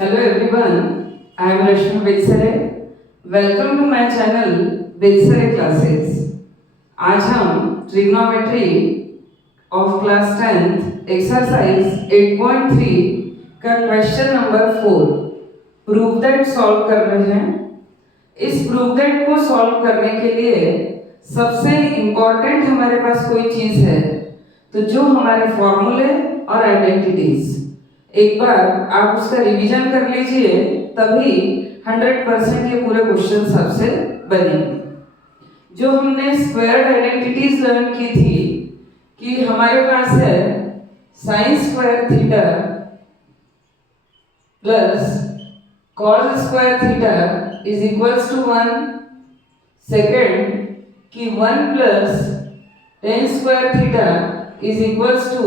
Hello everyone, I am Rashmi Belsare. Welcome to my channel Belsare Classes. आज हम trigonometry of class 10th exercise 8.3 का question number 4 prove that solve कर रहे हैं। इस prove that को सॉल्व करने के लिए सबसे इम्पोर्टेंट हमारे पास कोई चीज है तो जो हमारे फॉर्मूले और आइडेंटिटीज, एक बार आप उसका रिवीजन कर लीजिए तभी 100% ये पूरे क्वेश्चन सबसे बनेंगे। जो हमने स्क्वायर्ड आइडेंटिटीज लर्न की थी कि हमारे पास है sine square theta plus cos square theta is equals to 1, second कि 1 plus tan square theta is equals to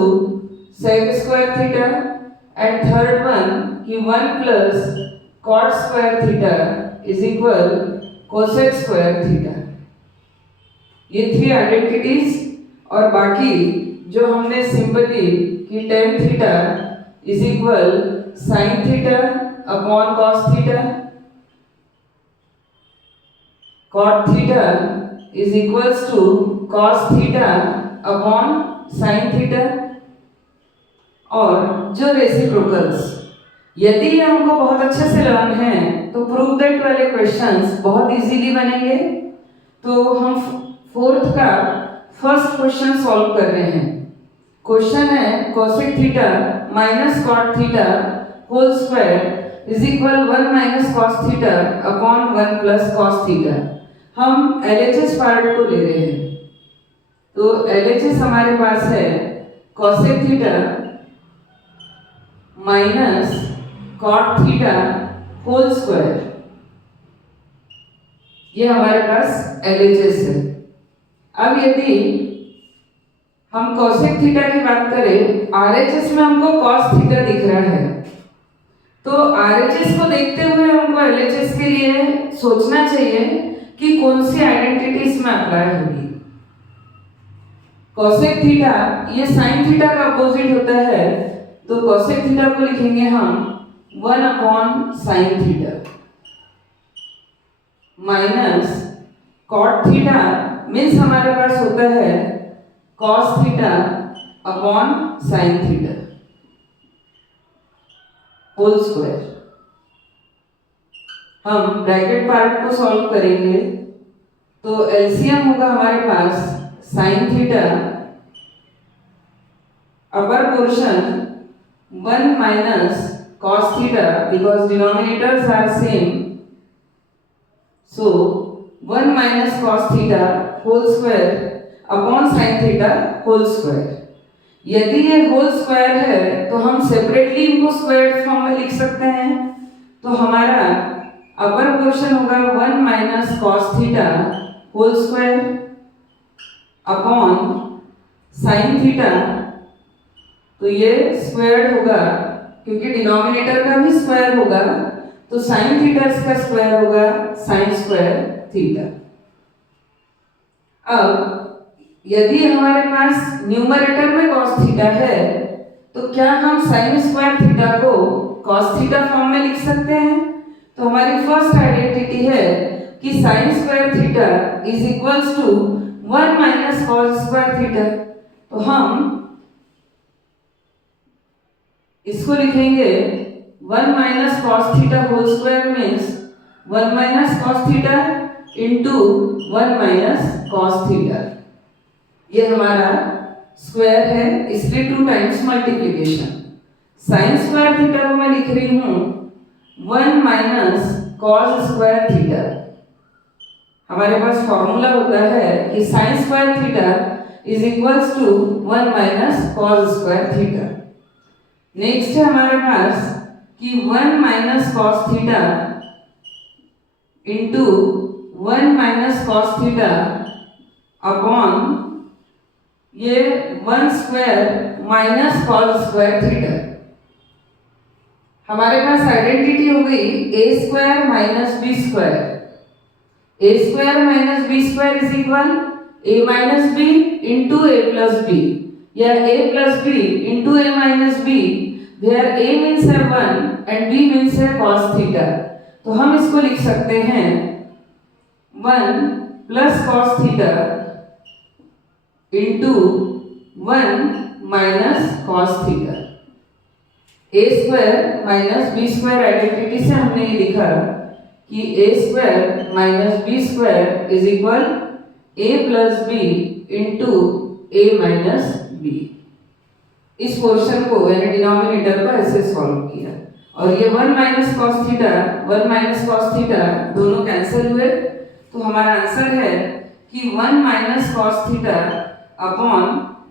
sec square theta, and third one कि 1 plus cot square theta is equal cosec square theta। ये 3 identities और बाकी जो हमने simply कि tan theta is equal sin theta upon cos theta, cot theta is equals to cos theta upon sin theta, और जो reciprocals, यदि ये हमको बहुत अच्छे से लर्न है तो प्रूव दैट वाले क्वेश्चंस बहुत इजीली बनेंगे। तो हम फोर्थ का फर्स्ट क्वेश्चन सॉल्व कर रहे हैं। क्वेश्चन है cosec theta minus cot theta whole square is equal 1 minus cos theta upon 1 plus cos theta. हम एलएचएस पार्ट को ले रहे हैं। तो एलएचएस हमारे पास है cosec theta minus cot theta whole square, ये हमारे पास एलएचएस है। अब यदि हम कोसेक थीटा की बात करें, आरएचएस में हमको कॉस थीटा दिख रहा है, तो आरएचएस को देखते हुए हमको एलएचएस के लिए सोचना चाहिए कि कौन सी आइडेंटिटी इसमें अप्लाई होगी। कोसेक थीटा ये साइन थीटा का अपोजिट होता है, तो कोसेक थीटा को लिखेंगे हम 1 upon sine theta minus cot theta means हमारे पास होता है cos theta upon sine theta whole square. हम ब्रैकेट पार्ट को सॉल्व करेंगे तो एलसीएम होगा हमारे पास sine theta upper portion 1 minus cos theta because denominators are same, so 1 minus cos theta whole square upon sin theta whole square। यदि ये whole square है तो हम सेपरेटली इनको स्क्वायर्ड फॉर्म में लिख सकते हैं। तो हमारा अपर पोर्शन होगा 1 minus cos theta whole square upon sin theta, तो ये स्क्वायर्ड होगा क्योंकि डिनोमिनेटर का भी स्क्वायर होगा, तो साइन थीटा इसका स्क्वायर होगा साइन स्क्वायर थीटा। अब यदि हमारे पास न्यूमरेटर में कॉस थीटा है तो क्या हम साइन स्क्वायर थीटा को कॉस थीटा फॉर्म में लिख सकते हैं? तो हमारी फर्स्ट आइडेंटिटी है कि sine square theta is equals to 1 minus cos square theta. तो हम इसको लिखेंगे 1 minus cos theta whole square means 1 minus cos theta into 1 minus cos theta. ये हमारा स्क्वायर है, इसलिए 2 times multiplication. Sine square theta को मैं लिख रही हूँ 1 माइनस कॉस स्क्वायर थीटा। हमारे पास फॉर्मूला होता है कि sine square theta is equals to 1 minus cos square theta. Next है हमारे पास कि 1 minus cos theta into 1 minus cos theta upon ये 1 square minus cos square theta. हमारे पास आइडेंटिटी हो गई a square minus B square. A square minus B square is equal a minus B into a plus b या a plus B into a minus b. Where a means है 1 and b means है cos theta. तो हम इसको लिख सकते हैं 1 plus cos theta into 1 minus cos theta. a square minus B square identity से हमने ये लिखा कि a square minus B square is equal a plus B into a minus B. इस पोर्शन को यानी डिनोमिनेटर को ऐसे सॉल्व किया और ये 1 minus cos theta 1 minus cos theta दोनों कैंसिल हुए। तो हमारा आंसर है कि 1 minus cos theta upon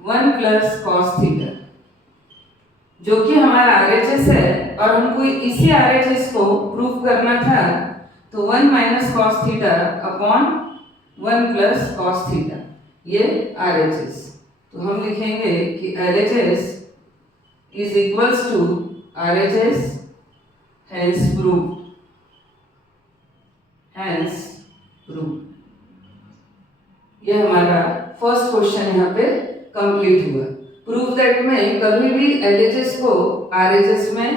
1 plus cos theta, जो कि हमारा आरएचएस है और हमको इसी आरएचएस को प्रूव करना था। तो 1 minus cos theta upon 1 plus cos theta, ये आरएचएस। तो हम लिखेंगे कि LHS is equals to RHS, hence proved, hence proved। ये हमारा फर्स्ट क्वेश्चन यहाँ पे कंप्लीट हुआ। प्रूव दैट में कभी भी LHS को RHS में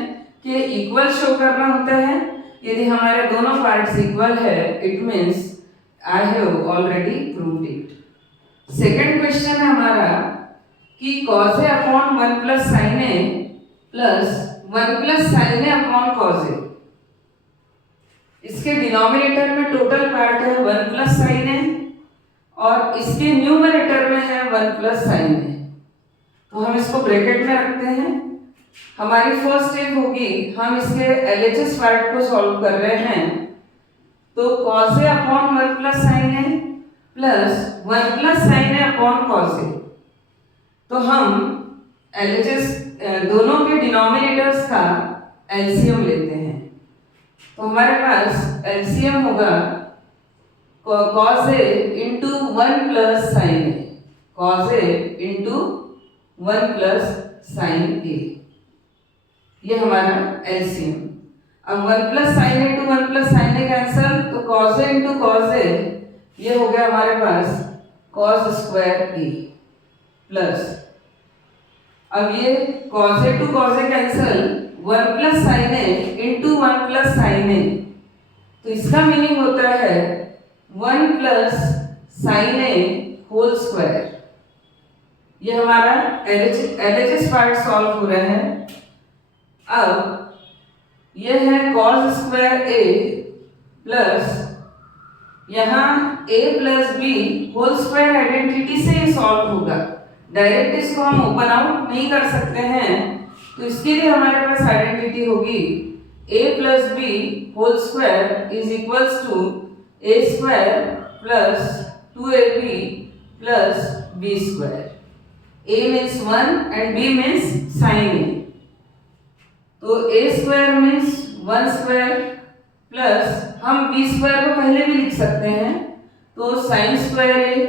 के इक्वल शो करना होता है। यदि हमारे दोनों पार्ट्स इक्वल है, it means I have already proved it. Second question है हमारा कि cos A upon 1 plus sine A plus 1 plus sine A upon cos A। इसके डिनोमिनेटर में टोटल पार्ट है 1 प्लस साइन A और इसके न्यूमरेटर में है 1 प्लस साइन A। तो हम इसको ब्रैकेट में रखते हैं। हमारी फर्स्ट स्टेप होगी, हम इसके LHS पार्ट को सॉल्व कर रहे हैं। तो cos A upon 1 plus sine A plus 1 plus sine A upon cos A। तो हम LHS दोनों के डिनोमिनेटर्स का एलसीएम लेते हैं। तो हमारे पास एलसीएम होगा cos A into 1 plus sine A, cos A into 1 plus sine A, ये हमारा एलसीएम। अब 1 plus sine A to 1 plus sine A cancel, तो cos A into cos A, ये हो गया हमारे पास cos स्क्वायर A प्लस, अब ये cos A to cos A cancel, 1 plus sine A into 1 plus sine A। तो इसका मीनिंग होता है 1 plus sine A whole square. ये हमारा LHS पार्ट सॉल्व हो रहा है। अब ये है cos स्क्वायर A प्लस यहाँ A plus B whole square identity से ये सॉल्व होगा। डायरेक्ट इसको हम ओपन आउट नहीं कर सकते हैं, तो इसके लिए हमारे पास आइडेंटिटी होगी a plus B whole square is equals to a square plus 2ab plus b square. a means 1 and b means sine a। तो a square means 1 square plus हम b स्क्वायर को पहले भी लिख सकते हैं, तो sine square a,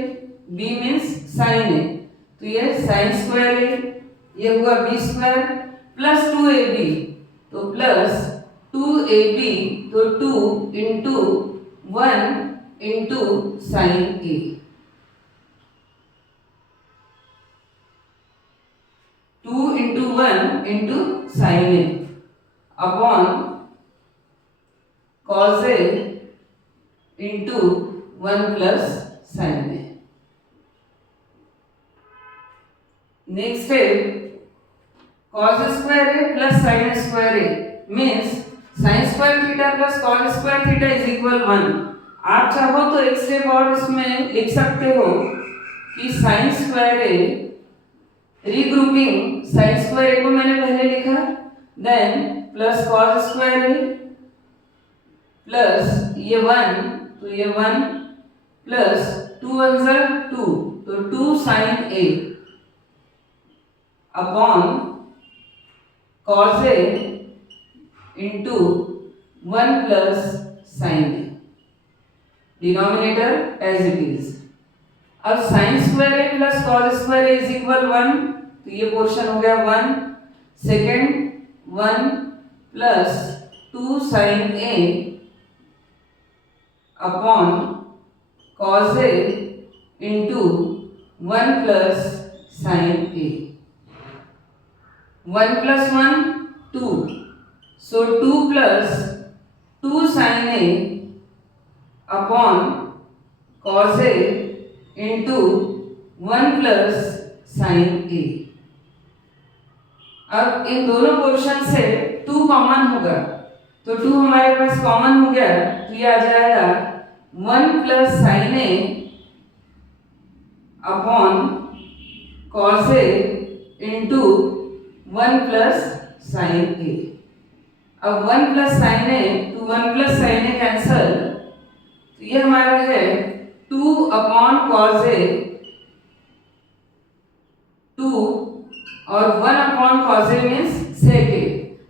b means sine a। तो ये साइन स्क्वायर A, ये हुआ b स्क्वायर प्लस 2ab, तो प्लस 2ab, तो 2 into 1 into sine A, 2 into 1 into sine A upon cos A into 1 plus sine A। Next है cos square A plus sin square A means sin square theta plus cos square theta is equal 1। आप चाहो तो एक step और इसमें लिख सकते हो कि sin square A, regrouping sin square A को मैंने पहले लिखा, then plus cos square A plus ये 1, तो ये 1 प्लस 2 1 ज़ा 2, तो 2 sin A upon cos A into 1 plus sine A, denominator as it is. अब sine square A plus cos square A is equal 1, तो ये पोर्शन हो गया 1। Second 1 plus 2 sine A upon cos A into 1 plus sine A, 1 plus 1 2. So 2 plus 2 sin A upon cos A into 1 plus sin A. अब इन दोनों portion से 2 common होगा, तो 2 हमारे पास कॉमन हो गया, तो ये आ जाएगा 1 plus sine A upon cos A into 1 plus sine A. अब 1 plus sine A to 1 plus sine A cancel, तो ये हमारा है 2 अपॉन कॉस ए 2 और 1 अपॉन कॉस ए मीन्स सेक ए।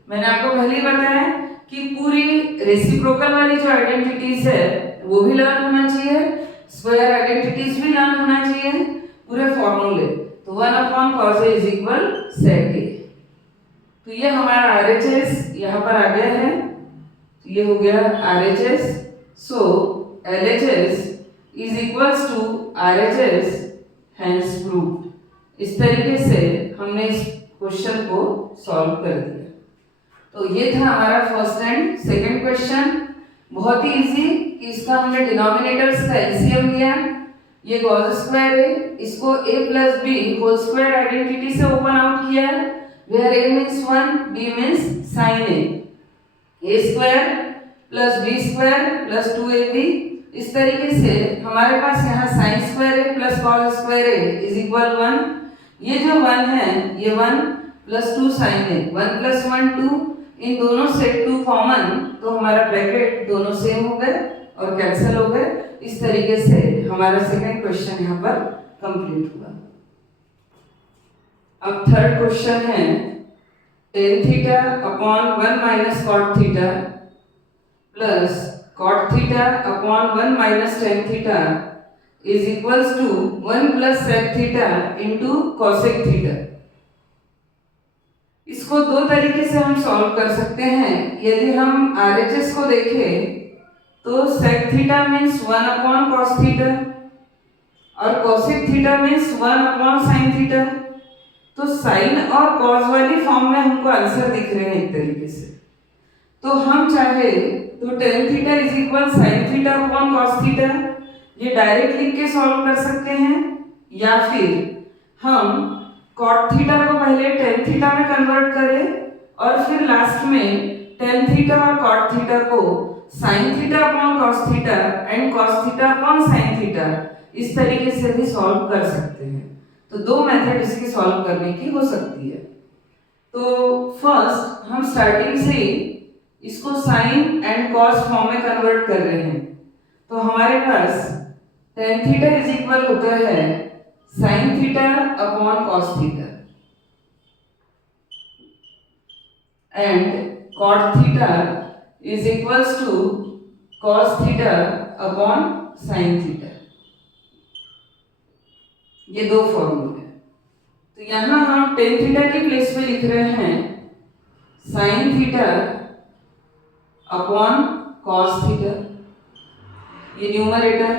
मैंने आपको पहले ही बताया कि पूरी रेसिप्रोकल वाली जो आइडेंटिटीज है वो भी लर्न होना चाहिए, स्क्वायर आइडेंटिटीज भी लर्न होना चाहिए, पूरे फॉर्मूले। तो 1 upon cos a is equal sec a. तो ये हमारा आरएचएस यहाँ पर आ गया है, तो ये हो गया RHS. So LHS is equals to RHS, hence proved. इस तरीके से हमने इस क्वेश्चन को सॉल्व कर दिया। तो ये था हमारा फर्स्ट एंड सेकंड क्वेश्चन, बहुत ही इजी। इसका हमने डिनोमिनेटर्स का एलसीएम लिया, ये cos स्क्वायर है, इसको a plus B whole square identity से ओपन आउट किया, where a means 1, b means sin a square plus b square plus 2ab। इस तरीके से हमारे पास यहाँ sin square a plus cos square a is equal 1। ये जो 1 है ये 1 प्लस 2 sin a, 1 प्लस 1 2, इन दोनों से 2 कॉमन, तो हमारा ब्रैकेट दोनों सेम हो गए और कैंसिल हो गए। इस तरीके से हमारा सेकंड क्वेश्चन यहाँ पर कंप्लीट हुआ। अब थर्ड क्वेश्चन है tan theta upon 1 minus cot theta plus cot theta upon 1 minus tan theta is equals to 1 plus sec theta into cosec theta. इसको दो तरीके से हम सॉल्व कर सकते हैं। यदि हम आरएचएस को देखें तो sec theta means 1 upon cos theta और cosec theta means 1 upon sin theta. तो sin और cos वाली फॉर्म में हमको आंसर दिख रहे हैं एक तरीके से। तो हम चाहे तो tan theta is equal sin theta upon cos theta, ये डायरेक्ट लिख के सॉल्व कर सकते हैं, या फिर हम cot थीटा को पहले tan थीटा में कन्वर्ट करें और फिर लास्ट में tan थीटा और cot थीटा को sin theta upon cos theta and cos theta upon sin theta, इस तरीके से भी सॉल्व कर सकते हैं। तो दो मेथड इसकी सॉल्व करने की हो सकती है। तो फर्स्ट हम स्टार्टिंग से इसको sin एंड cos फॉर्म में कन्वर्ट कर रहे हैं। तो हमारे पास tan थीटा इज इक्वल होता है sin theta upon cos theta and cot theta is equals to cos theta upon sin theta. ये दो फॉर्मूले हैं। तो यहाँ हम tan थीटा के प्लेस में लिख रहे हैं sin theta upon cos theta, ये numerator,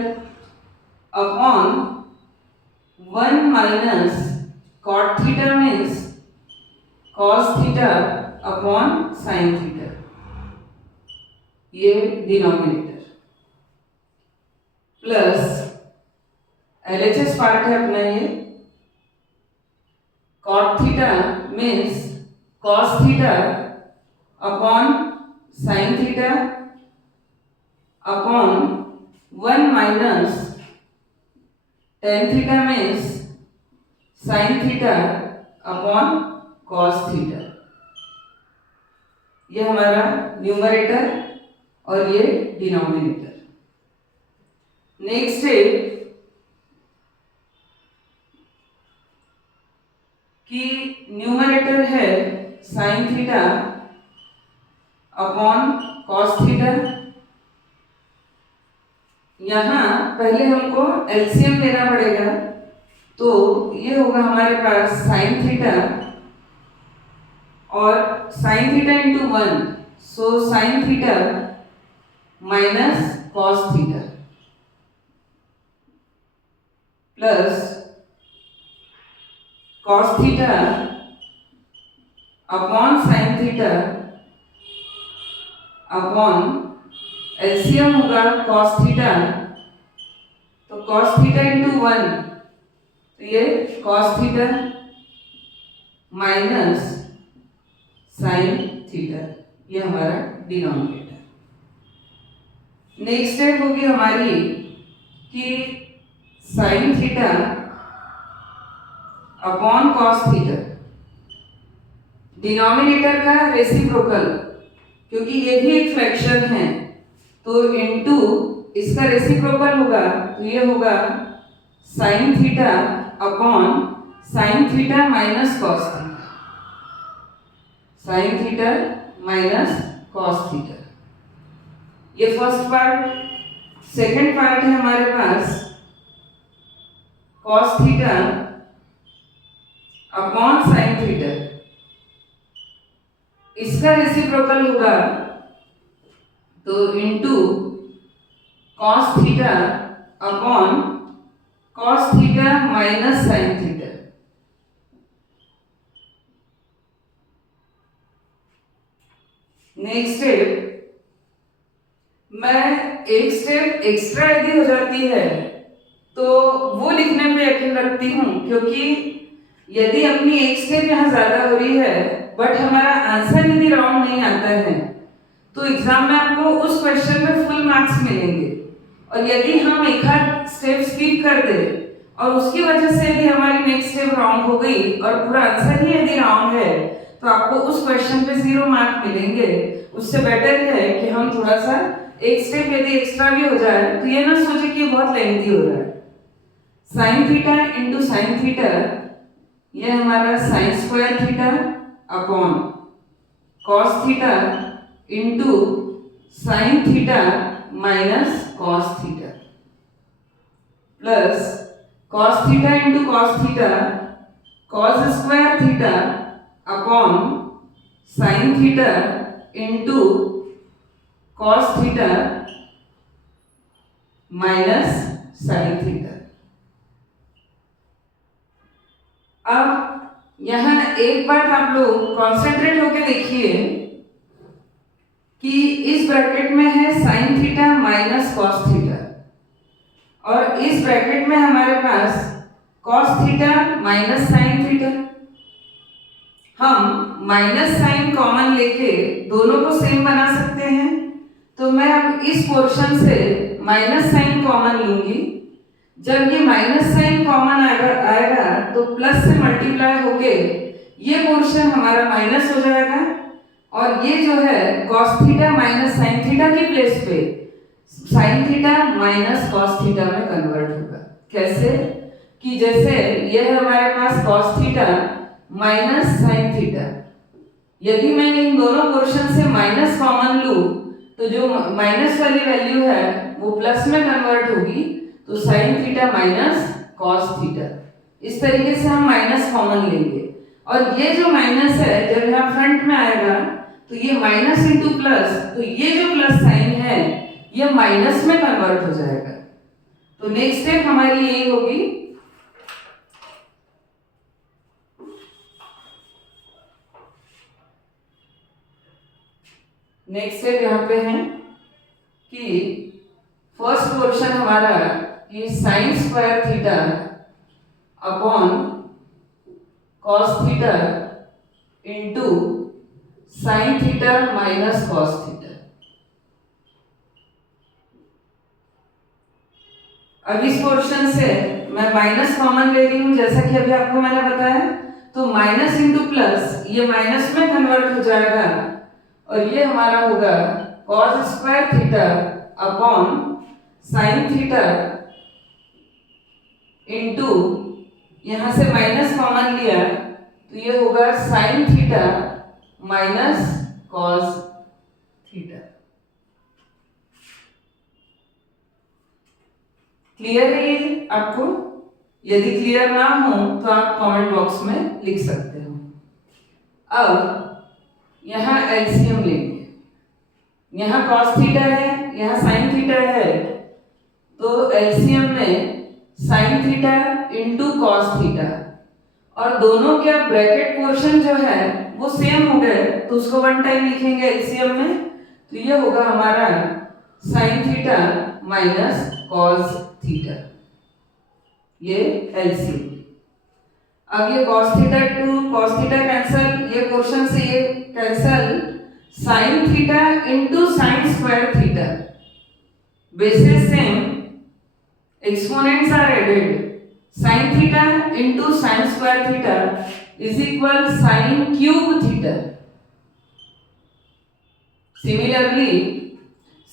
upon 1 minus cot theta means cos theta upon sin theta, ये डिनोमिनेटर, प्लस एलएचएस पार्ट है अपना ये cot theta means cos theta upon sin theta upon 1 minus tan theta means sin theta upon cos theta. ये हमारा numerator और ये denominator. Next है कि न्यूमरेटर है sin theta upon cos theta. यहाँ पहले हमको एलसीएम लेना पड़ेगा, तो ये होगा हमारे पास sin थीटा और sin थीटा इंटू 1, सो sin theta minus cos theta plus cos theta upon sine theta upon LCM होगा कॉस थीटा, तो कॉस थीटा इंटू 1, तो ये cos theta minus sine theta, ये हमारा डिनोमिनेटर। नेक्स्ट स्टेप होगी हमारी कि sign theta upon cos theta, denominator का रेसिप्रोकल, क्योंकि ये भी एक फ्रैक्शन है तो इनटू इसका रेसिप्रोकल होगा, तो ये होगा sine theta upon sine theta minus cos theta, sine theta minus cos theta, ये फर्स्ट पार्ट। सेकंड पार्ट है हमारे पास cos theta upon sine theta, इसका रेसिप्रोकल होगा तो into cos theta upon cos theta minus sine theta. Next step, मैं एक step extra यदि हो जाती है तो वो लिखने पे यकीन रखती हूँ, क्योंकि यदि अपनी एक स्टेप यहाँ ज्यादा हो रही है बट हमारा आंसर यदि रॉन्ग नहीं आता है तो एग्जाम में आपको उस क्वेश्चन पे फुल मार्क्स मिलेंगे। और यदि हम एक आध स्टेप स्किप कर दे और उसकी वजह से यदि हमारी नेक्स्ट स्टेप रॉन्ग हो गई और पूरा आंसर ही यदि रॉन्ग है तो आपको उस क्वेश्चन पे 0 मार्क मिलेंगे। उससे बेटर है कि हम थोड़ा सा एक स्टेप यदि एक्स्ट्रा भी हो जाए तो ये ना सोचे कि ये बहुत लेंथी हो रहा है। Sine theta into sine theta, ये हमारा sign square theta upon cos theta into sign theta minus cos theta, plus cos theta into cos theta cos square theta upon sine theta into cos theta minus sine theta. अब यहां एक बात आप लोग concentrate होकर देखिए कि इस ब्रैकेट में है sine theta minus cos theta और इस ब्रैकेट में हमारे पास cos theta minus sine theta. हम माइनस साइन कॉमन लेके दोनों को सेम बना सकते हैं, तो मैं अब इस पोर्शन से माइनस साइन कॉमन लूंगी। जब ये माइनस साइन कॉमन आएगा तो प्लस से मल्टीप्लाई होके ये पोर्शन हमारा माइनस हो जाएगा और ये जो है cos theta minus sine theta की प्लेस पे sine theta minus cos theta में कन्वर्ट होगा। कैसे कि जैसे ये है हमारे पास cos theta minus sine theta, यदि मैं इन दोनों पोर्शन से माइनस कॉमन लूं तो जो माइनस वाली वैल्यू है वो प्लस में कन्वर्ट होगी, तो sign theta minus cos theta. इस तरीके से हम माइनस कॉमन लेंगे और ये जो माइनस है जब यहाँ फ्रंट में आएगा तो ये माइनस इंटू प्लस, तो ये जो प्लस साइन है ये माइनस में कन्वर्ट हो जाएगा। तो नेक्स्ट स्टेप हमारी यही होगी, नेक्स्ट स्टेप यहाँ पे है कि फर्स्ट पोर्शन हमारा कि sine square theta upon cos theta into sign theta minus cos theta. अब इस पोर्शन से मैं माइनस कॉमन ले रही हूं, जैसा कि अभी आपको मैंने बताया, तो माइनस इंटू प्लस ये माइनस में कन्वर्ट हो जाएगा और ये हमारा होगा cos square theta upon sine theta into यहां से माइनस कॉमन लिया तो ये होगा sine theta minus cos theta. Clear है ये आपको? यदि क्लियर ना हो तो आप कमेंट बॉक्स में लिख सकते हो। अब यहां एलसीएम लेंगे, यहां कॉस थीटा है, यहां साइन थीटा है, तो एलसीएम में sign theta into cos theta और दोनों का ब्रैकेट पोर्शन जो है वो सेम हो गए तो उसको वन टाइम लिखेंगे एलसीएम में, तो ये होगा हमारा sine theta minus cos theta, ये एलसीएम। अब ये cos theta to cos theta cancel, ये पोर्शन से ये cancel, sin theta into sine square theta, basis same, exponents are added, sin theta into sine square theta is equal sine cube theta. Similarly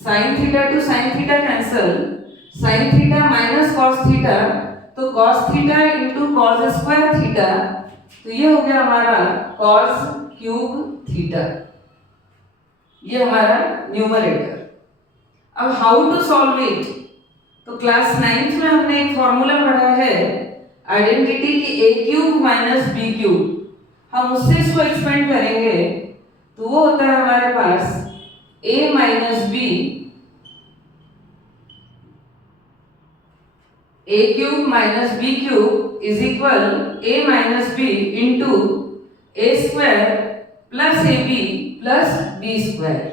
sin theta to sin theta cancel, sin theta minus cos theta, तो cos theta into cos square theta, तो ये हो गया हमारा cos cube theta, ये हमारा numerator. अब how to solve it, तो क्लास 9th में हमने एक फॉर्मूला पढ़ा है आइडेंटिटी की ए क्यूब माइनस बी क्यूब, हम उससे इसको एक्सपेंड करेंगे तो वो होता है हमारे पास a minus b, a cube minus B cube is equal a minus B into A square plus A B plus B square.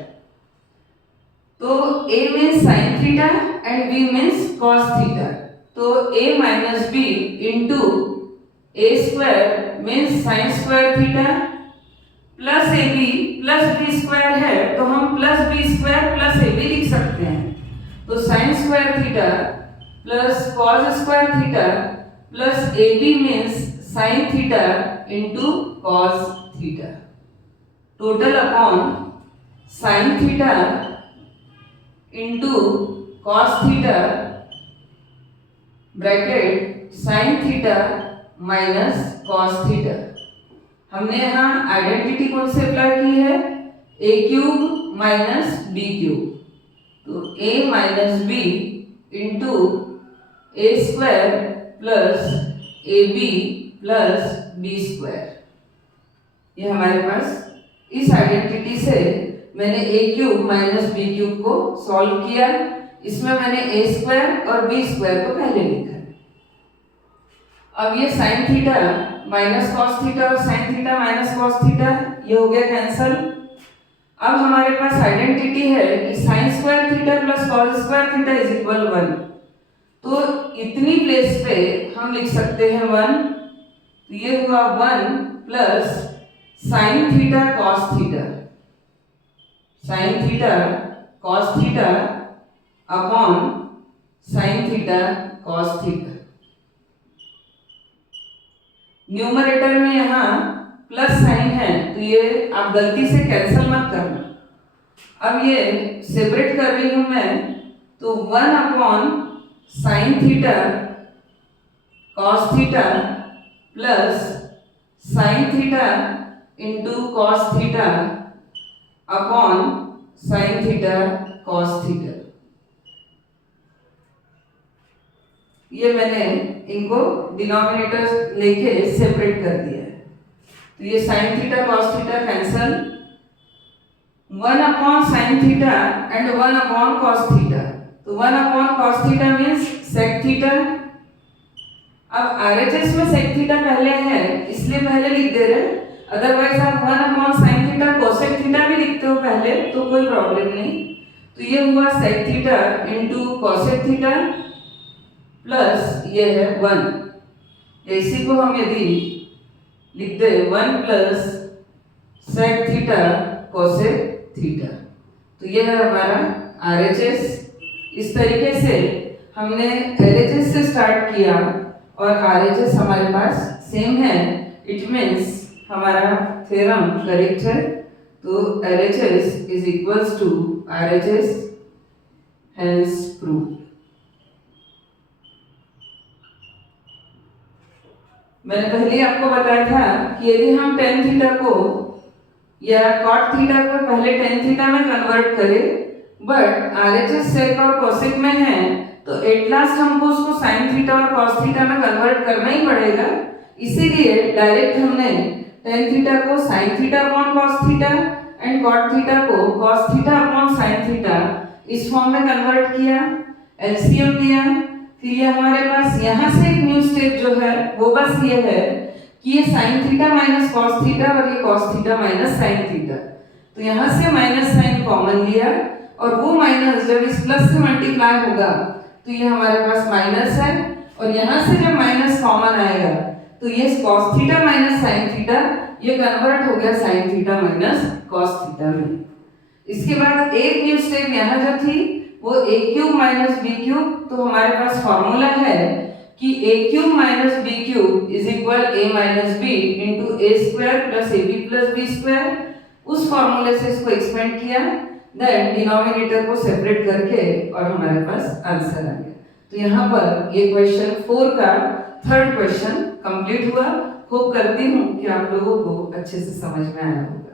तो a means sine theta and b means cos theta, तो a minus B into A square means sine square theta plus A B plus B square है तो हम plus B square plus ए b लिख सकते हैं, तो sine square theta plus cos square theta plus ए b means sine theta into cos theta, total upon sine theta into cos theta bracket sine theta minus cos theta. हमने यहाँ identity कौन से apply की है, a cube minus B cube, तो a minus B into A square plus A B plus B square, ये हमारे पास इस आइडेंटिटी से मैंने a cube minus B cube को सॉल्व किया, इसमें मैंने ए स्क्वायर और बी स्क्वायर को पहले लिखा है। अब ये sine theta minus cos theta और sine theta minus cos theta ये हो गया कैंसल। अब हमारे पास आइडेंटिटी है कि sine square theta plus cos square theta is equal 1, तो इतनी प्लेस पे हम लिख सकते हैं 1, तो ये हुआ 1 plus sign theta cos theta, sine theta cos theta upon sine theta cos theta. Numerator में यहाँ प्लस साइन है तो ये आप गलती से कैंसिल मत करना। अब ये सेपरेट कर रही हूं मैं, तो 1 upon sine theta cos theta plus sign theta into cos theta upon sine theta cos theta. ये मैंने इनको डिनोमिनेटर लेके सेपरेट कर दिया है, तो ये sine theta cos theta cancel, 1 upon sine theta and 1 upon cos theta, तो 1 upon cos theta means sec theta. अब आरएचएस में सेक थीटा पहले है इसलिए पहले लिख दे रहे, अदरवाइज आप 1 upon sine theta cosec theta भी लिखते हो पहले तो कोई प्रॉब्लम नहीं। तो ये हुआ sec theta into cosec theta plus ये है 1, इसी को हम यदि लिख दे 1 plus sec theta cosec theta, तो ये है हमारा आरएचएस। इस तरीके से हमने एलएचएस से स्टार्ट किया और आरएचएस हमारे पास सेम है, इट मीन्स हमारा थ्योरम करेक्ट है। तो LHS is equals to RHS, hence proved. मैंने पहले ही आपको बताया था कि यदि हम tan थीटा को या cot थीटा को पहले tan थीटा में कन्वर्ट करें, बट RHS सेक और कोसेक में है तो एट लास्ट हमको उसको sin थीटा और cos थीटा में कन्वर्ट करना ही पड़ेगा, इसीलिए डायरेक्ट हमने tan थीटा को sin theta upon cos theta and cot theta को cos theta upon sin theta इस फॉर्म में कन्वर्ट किया, एलसीएम लिया। फिर ये हमारे पास यहाँ से एक न्यू स्टेप जो है वो बस ये है कि ये sine theta minus cos theta और ये cos theta minus sine theta, तो यहाँ से माइनस साइन कॉमन लिया और वो माइनस जब इस प्लस से मल्टीप्लाई होगा तो ये हमारे पास माइनस है, और यहाँ से जब माइनस कॉमन आएगा तो ये cos theta minus sine theta ये कन्वर्ट हो गया sign theta minus cos theta में। इसके बाद एक न्यू स्टेप यहाँ जो थी वो a cube minus B cube, तो हमारे पास फॉर्मूला है कि a cube minus B cube is equal a minus B into A square plus A B plus B square. उस फॉर्मूले से इसको एक्सपेंड किया, देन डिनोमिनेटर को सेपरेट करके और हमारे पास आंसर आ गया। तो यहाँ पर ये क्वेश्चन 4 का थर्ड क्वेश्चन कंप्लीट हुआ। होप करती हूँ कि आप लोगों को अच्छे से समझ में आया होगा।